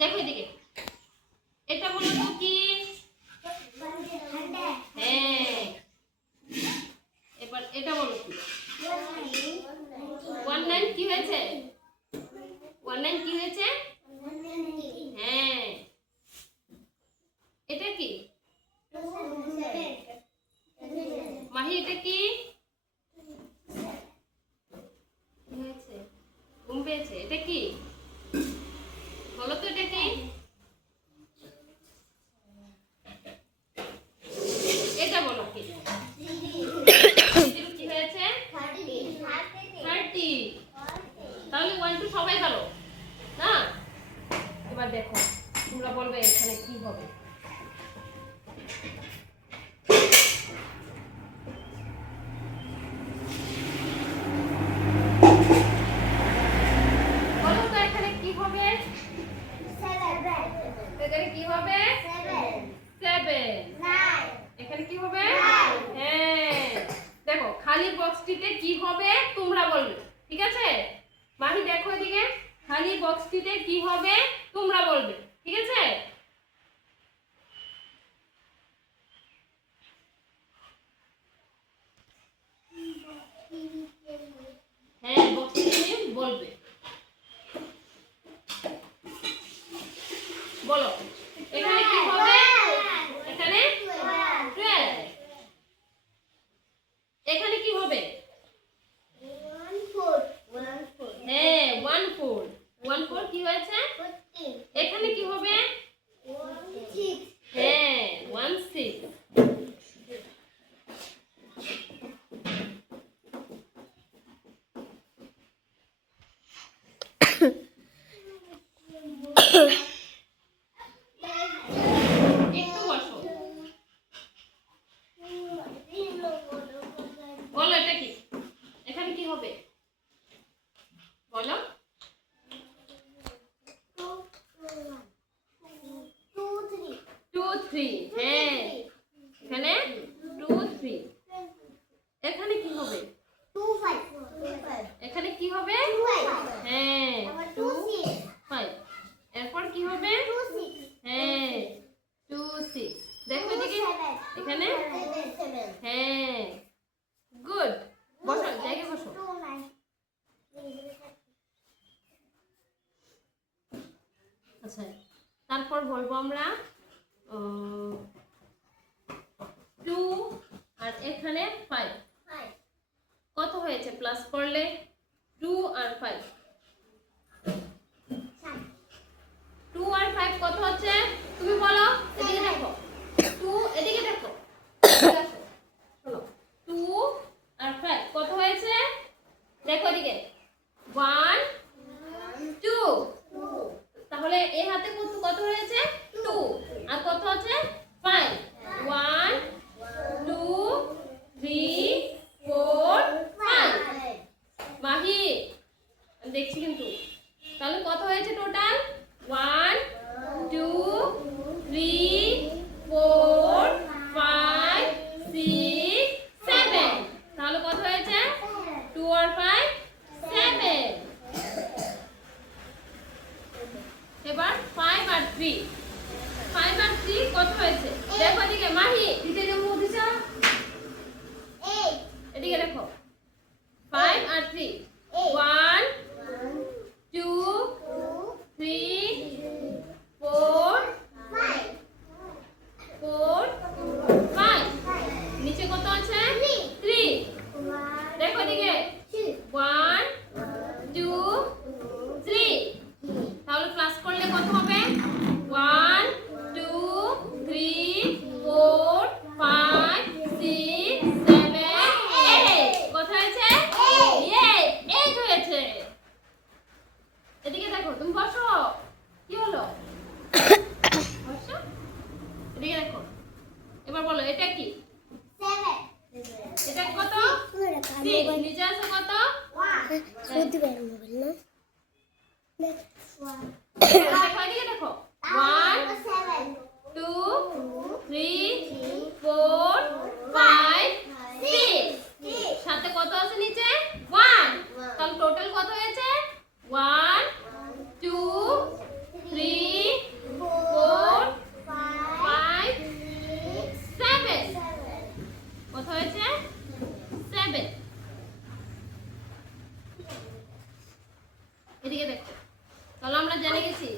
দেখো এদিকে, এটা বলো তো কি? হ্যাঁ, এবার এটা বলো কি? 19 কি হয়েছে? 19 কি হয়েছে? হ্যাঁ, এটা কি মাহি? এটা কি হয়েছে? ঘুম পেয়েছে? এটা কি বলো তো? এটা কি? এটা বলো কি? কি হয়েছে? 30। তাহলে 1 2 সবাই ভালো না? এবার দেখো, তোমরা বলবে এখানে কি হবে। বলো তো এখানে কি হবে? এখানে কি হবে? 7। এখানে কি হবে? হ্যাঁ, দেখো খালি বক্সটিতে কি হবে তোমরা বলবে, ঠিক আছে? মাহি দেখো এদিকে, খালি বক্সটিতে কি হবে তোমরা বলবে, ঠিক আছে? হ্যাঁ, বক্সটিতে বলবে। বলো এখানে কি হবে? এখানে 12। এখানে কি হবে? হ্যাঁ, 1 4 কি হয়েছে? এখানে কি হবে? হ্যাঁ, 1 6। একটু বসো, বলো এটা কি? এখানে কি হবে বলো? 2 3। হ্যাঁ, এখানে 2 3। এখানে কি হবে? এখানে কি হবে? হ্যাঁ, 2 5। এরপর কি হবে? হ্যাঁ, 2 6। দেখো এদিকে, এখানে হ্যাঁ, গুড। বসো, জায়গায় বসো। আচ্ছা, তারপর বলবো আমরা 2 আর এখানে 5 কত হয়েছে প্লাস করলে? 2 আর 5, 2 আর 5 কত হচ্ছে তুমি বলো? এদিকে দেখো, 2 এদিকে দেখো, শোনো, 2 আর 5 কত হয়েছে? দেখো এদিকে, 1 2। তাহলে এই হাতে কত হয়েছে? 2। আর কত আছে? 5। 1 2 3 4 5। মাহি দেখছি কিন্তু, তাহলে কত হয়েছে টোটাল? 1 2 3 4 5 6 7। তাহলে কত হয়েছে? 2 আর 5 7। এবার 5 আর 3, 5 আর 3 কত হয়েছে? দেখো এদিকে মাহি, এদিকে দেখো, 5 আর 3, 1 2 3 4 5। নিচে কত আছে? 3। দেখো এদিকে, 1 2 3। তাহলে প্লাস করলে কত হবে? 1 2 3 4 এদিকে দেখো, তাহলে আমরা জেনে গেছি